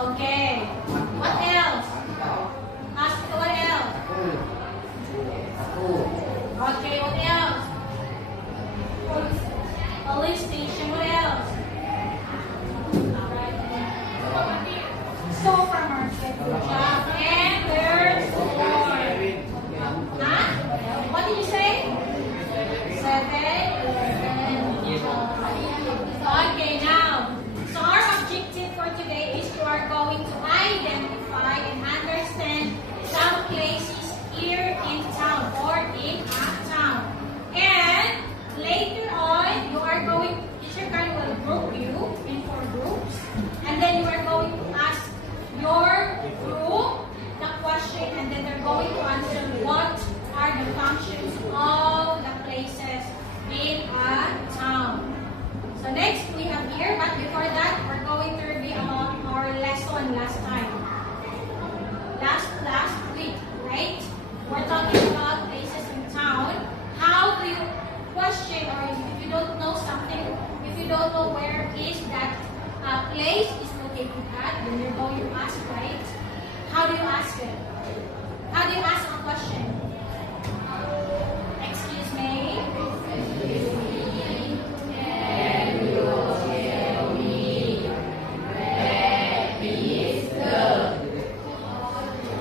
Okay. What else? Hospital, what else? Okay, what else? Police station, what else? Supermarket, good job. And third floor. Huh? What did you say? 7-Eleven. Okay, now, so our objective for today is you are going to identify and understand some places here in town or in a town. And later on, you are going, teacher Karen will group you in 4 groups. And then you are going to ask your group the question, and then they're going to answer what are the functions of the places in a town. So next we have here, but before that, we're going to review about our lesson last time. Last week, right? We're talking about places in town. How do you question, or if you don't know something, if you don't know where is that place is located at, then you're going to ask, right? How do you ask it? How do you ask a question? Excuse me?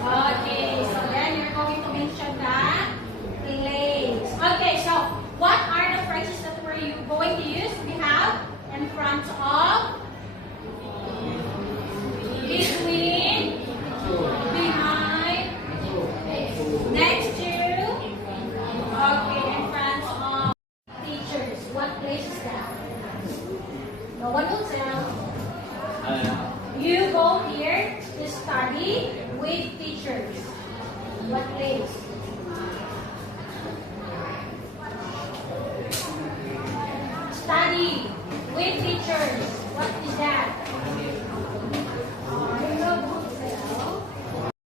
Okay, so then you're going to mention the place. Okay, so what are the phrases that we're going to use? We have in front of, between, behind, next to, okay, in front of teachers. What place is that? No one will tell. You go here to study with teachers. What place? Study with teachers.